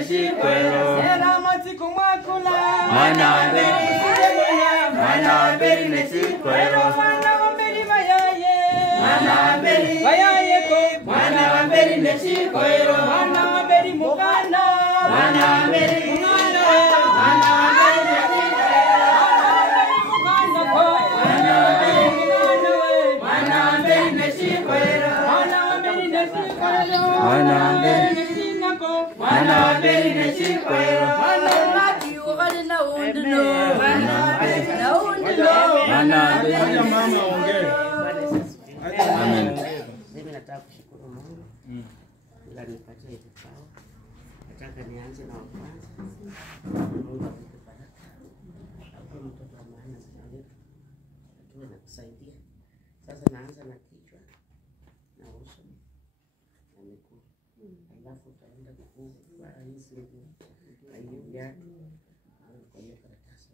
neshikwero Era matiku mwakula Mwana mberi neshikwero Mwana wamberi bayaye Mwana wamberi bayaye ko Mwana wamberi neshikwero Mwana wamberi mukanda Mwana wamberi mukanda Mwana wamberi neshikwero Mwana wamberi neshikwero Mwana wamberi neshikwero Mwana wamberi neshikwero Mama ongea. Amen. Mimi nataka kushukuru Mungu. Ila nipatie vikao. Nataka nianze na kwanza. Mungu akupe baraka. Akupe mtoto wa maana sana yetu. Atuwe na kusaidia. Sasa naanza na kichwa na uso na miguu. Alafu utaenda kufungua hizi nguo. Na hiyo viatu. Kwa hiyo karatasi.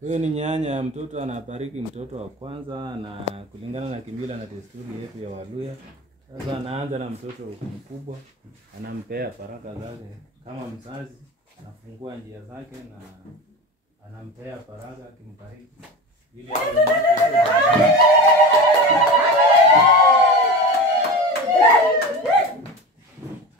Huyo ni nyanya ya mtoto, anabariki mtoto wa kwanza na kulingana na kimila na desturi yetu ya Waluya. Sasa anaanza na mtoto mkubwa, anampea baraka zake kama mzazi, anafungua njia zake na anampea baraka, akimbariki ili awe